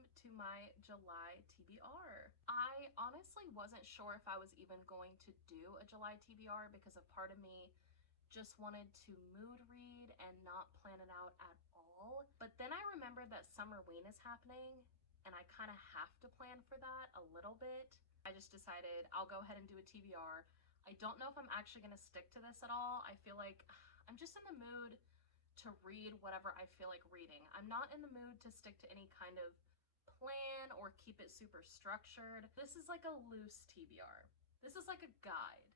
welcome to my July TBR. I honestly wasn't sure if I was even going to do a July TBR because a part of me just wanted to mood read and not plan it out at all. But then I remembered that Summerween is happening and I kind of have to plan for that a little bit. I just decided I'll go ahead and do a TBR. I don't know if I'm actually going to stick to this at all. I feel like I'm just in the mood to read whatever I feel like reading. I'm not in the mood to stick to any kind of plan or keep it super structured. This is like a loose TBR. This is like a guide.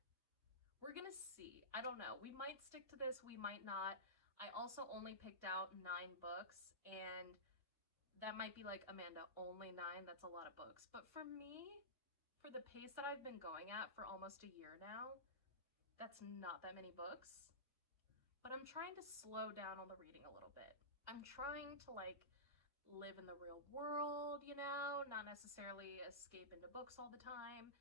We're gonna see. I don't know. We might stick to this, we might not. I also only picked out 9 books, and that might be like, Amanda, only 9? That's a lot of books. But for me, for the pace that I've been going at for almost a year now, that's not that many books. But I'm trying to slow down on the reading a little bit. I'm trying to like live in the real world, you know, not necessarily escape into books all the time,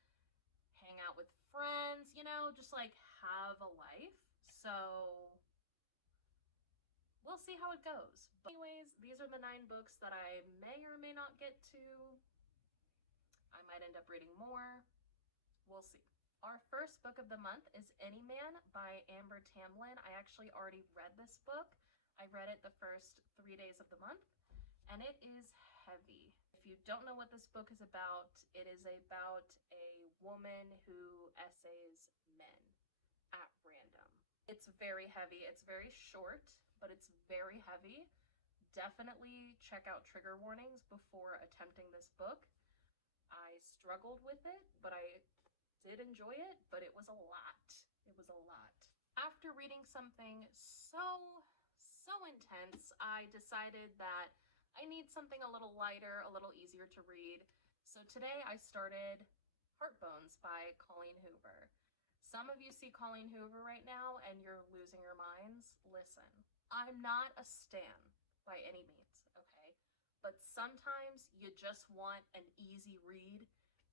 hang out with friends, you know, just like have a life. So we'll see how it goes. But anyways, these are the 9 books that I may or may not get to. I might end up reading more. We'll see. Our first book of the month is Any Man by Amber Tamlin. I actually already read this book. I read it the first 3 days of the month, and it is heavy. If you don't know what this book is about, it is about a woman who essays men at random. It's very heavy. It's very short, but it's very heavy. Definitely check out trigger warnings before attempting this book. I struggled with it, but I did enjoy it, but it was a lot. It was a lot. After reading something so intense, I decided that I need something a little lighter, a little easier to read. So today I started Heartbones by Colleen Hoover. Some of you see Colleen Hoover right now and you're losing your minds. Listen, I'm not a stan by any means, okay? But sometimes you just want an easy read,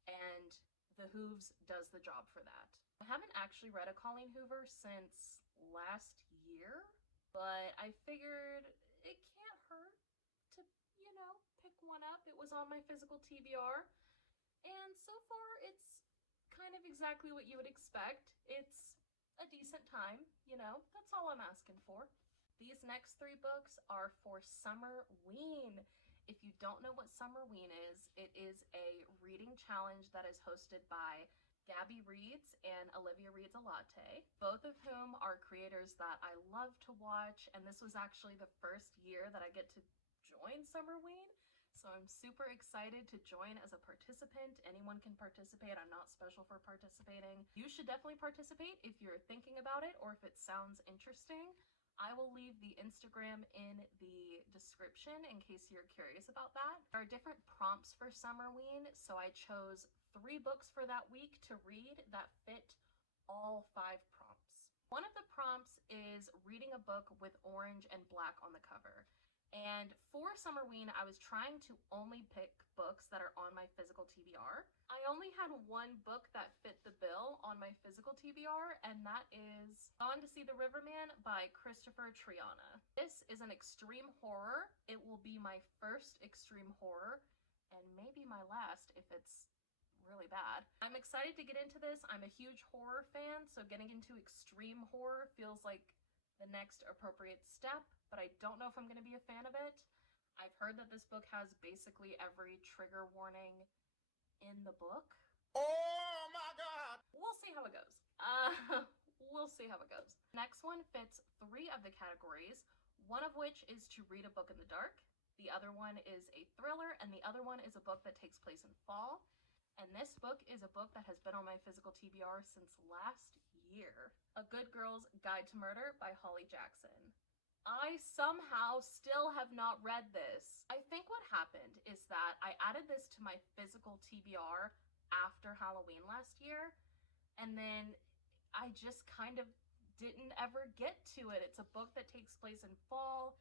and The Hooves does the job for that. I haven't actually read a Colleen Hoover since last year, but I figured it can't hurt to, you know, pick one up. It was on my physical TBR, and so far it's kind of exactly what you would expect. It's a decent time, you know, that's all I'm asking for. These next 3 books are for Summerween. If you don't know what Summerween is, it is a reading challenge that is hosted by Gabby Reads and Olivia Reads a Latte, both of whom are creators that I love to watch, and this was actually the first year that I get to join Summerween, so I'm super excited to join as a participant. Anyone can participate. I'm not special for participating. You should definitely participate if you're thinking about it or if it sounds interesting. I will leave the Instagram in the description in case you're curious about that. There are different prompts for Summerween, so I chose 3 books for that week to read that fit all 5 prompts. One of the prompts is reading a book with orange and black on the cover. And for Summerween, I was trying to only pick books that are on my physical TBR. I only had 1 book that fit the bill on my physical TBR, and that is Gone to See the Riverman by Christopher Triana. This is an extreme horror. It will be my first extreme horror, and maybe my last if it's really bad. I'm excited to get into this. I'm a huge horror fan, so getting into extreme horror feels like the next appropriate step, but I don't know if I'm going to be a fan of it. I've heard that this book has basically every trigger warning in the book. Oh my god! We'll see how it goes. We'll see how it goes. Next one fits 3 of the categories, one of which is to read a book in the dark, the other one is a thriller, and the other one is a book that takes place in fall. And this book is a book that has been on my physical TBR since last year. A Good Girl's Guide to Murder by Holly Jackson. I somehow still have not read this. I think what happened is that I added this to my physical TBR after Halloween last year, and then I just kind of didn't ever get to it. It's a book that takes place in fall.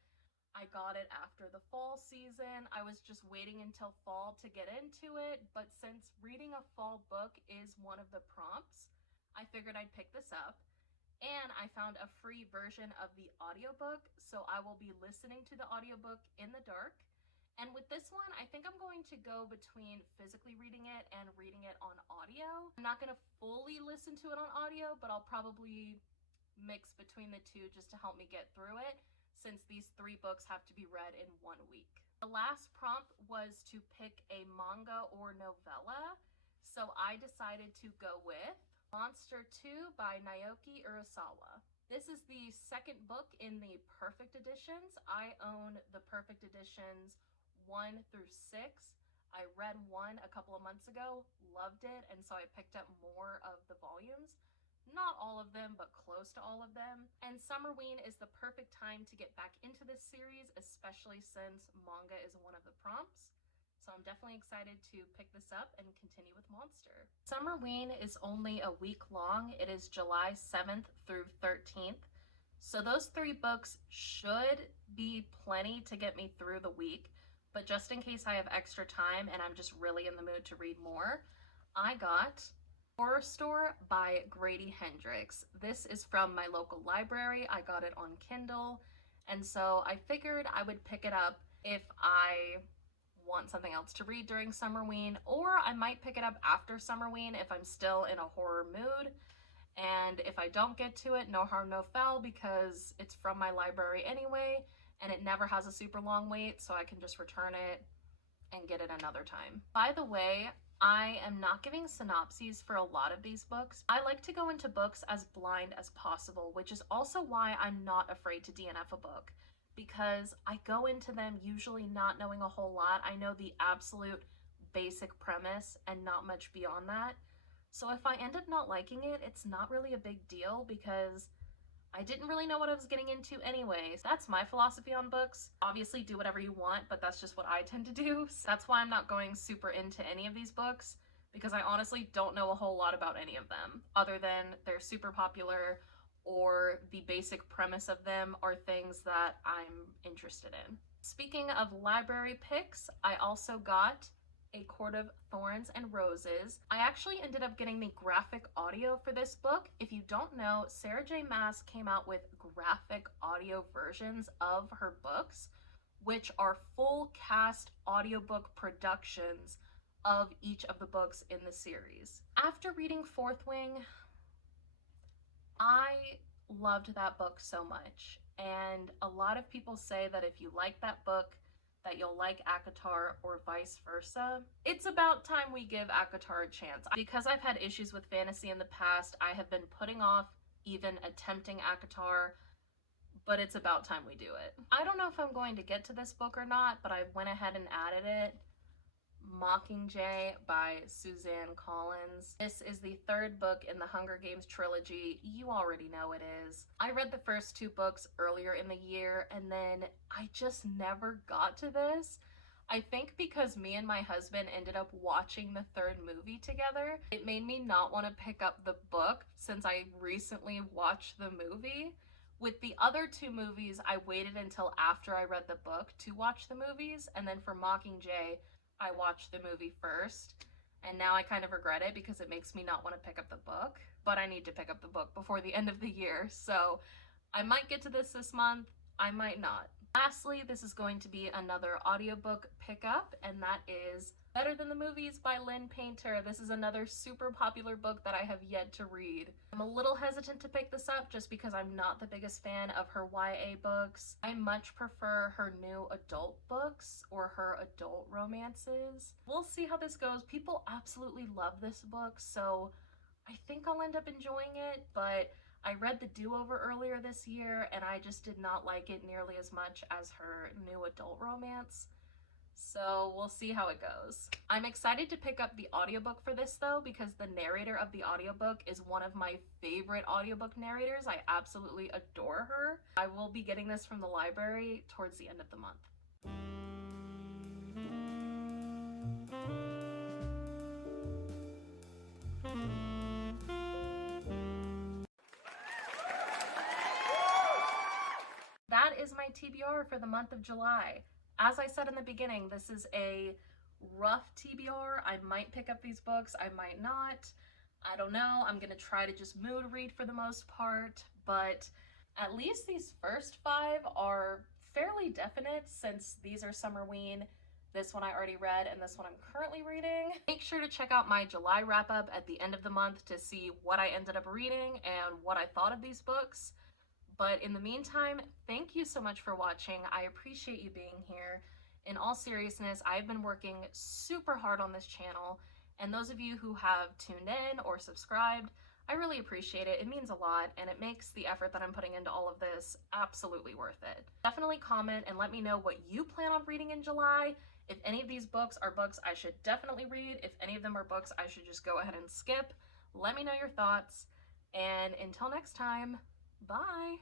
I got it after the fall season. I was just waiting until fall to get into it, but since reading a fall book is one of the prompts, I figured I'd pick this up. And I found a free version of the audiobook, so I will be listening to the audiobook in the dark. And with this one, I think I'm going to go between physically reading it and reading it on audio. I'm not going to fully listen to it on audio, but I'll probably mix between the two just to help me get through it, since these 3 books have to be read in 1 week. The last prompt was to pick a manga or novella, so I decided to go with Monster 2 by Naoki Urasawa. This is the 2nd book in the Perfect Editions. I own the Perfect Editions 1 through 6. I read 1 a couple of months ago, loved it, and so I picked up more of the volumes. Not all of them, but close to all of them. And Summerween is the perfect time to get back into this series, especially since manga is one of the prompts. So I'm definitely excited to pick this up and continue with Monster. Summerween is only a week long. It is July 7th through 13th. So those 3 books should be plenty to get me through the week. But just in case I have extra time and I'm just really in the mood to read more, I got Horror Store by Grady Hendrix. This is from my local library. I got it on Kindle, and so I figured I would pick it up if I want something else to read during Summerween, or I might pick it up after Summerween if I'm still in a horror mood. And if I don't get to it, no harm, no foul, because it's from my library anyway, and it never has a super long wait, so I can just return it and get it another time. By the way, I am not giving synopses for a lot of these books. I like to go into books as blind as possible, which is also why I'm not afraid to DNF a book, because I go into them usually not knowing a whole lot. I know the absolute basic premise and not much beyond that. So if I end up not liking it, it's not really a big deal because I didn't really know what I was getting into anyways. That's my philosophy on books. Obviously do whatever you want, but that's just what I tend to do. So that's why I'm not going super into any of these books, because I honestly don't know a whole lot about any of them, other than they're super popular or the basic premise of them are things that I'm interested in. Speaking of library picks, I also got A Court of Thorns and Roses. I actually ended up getting the graphic audio for this book. If you don't know, Sarah J. Maas came out with graphic audio versions of her books, which are full cast audiobook productions of each of the books in the series. After reading Fourth Wing, I loved that book so much, and a lot of people say that if you like that book, that you'll like ACOTAR or vice versa. It's about time we give ACOTAR a chance. Because I've had issues with fantasy in the past, I have been putting off even attempting ACOTAR, but it's about time we do it. I don't know if I'm going to get to this book or not, but I went ahead and added it. Mockingjay by Suzanne Collins. This is the 3rd book in the Hunger Games trilogy. You already know it is. I read the first 2 books earlier in the year, and then I just never got to this. I think because me and my husband ended up watching the 3rd movie together, it made me not want to pick up the book since I recently watched the movie. With the other 2 movies, I waited until after I read the book to watch the movies, and then for Mockingjay, I watched the movie first, and now I kind of regret it because it makes me not want to pick up the book, but I need to pick up the book before the end of the year, so I might get to this month, I might not. Lastly, this is going to be another audiobook pickup, and that is Better Than the Movies by Lynn Painter. This is another super popular book that I have yet to read. I'm a little hesitant to pick this up just because I'm not the biggest fan of her YA books. I much prefer her new adult books or her adult romances. We'll see how this goes. People absolutely love this book, so I think I'll end up enjoying it, but I read The Do-Over earlier this year and I just did not like it nearly as much as her new adult romance. So we'll see how it goes. I'm excited to pick up the audiobook for this though, because the narrator of the audiobook is one of my favorite audiobook narrators. I absolutely adore her. I will be getting this from the library towards the end of the month. That is my TBR for the month of July. As I said in the beginning, this is a rough TBR. I might pick up these books, I might not. I don't know. I'm gonna try to just mood read for the most part, but at least these first 5 are fairly definite since these are Summerween. This one I already read, and this one I'm currently reading. Make sure to check out my July wrap-up at the end of the month to see what I ended up reading and what I thought of these books. But in the meantime, thank you so much for watching. I appreciate you being here. In all seriousness, I've been working super hard on this channel, and those of you who have tuned in or subscribed, I really appreciate it. It means a lot, and it makes the effort that I'm putting into all of this absolutely worth it. Definitely comment and let me know what you plan on reading in July. If any of these books are books I should definitely read, if any of them are books I should just go ahead and skip, let me know your thoughts. And until next time, bye!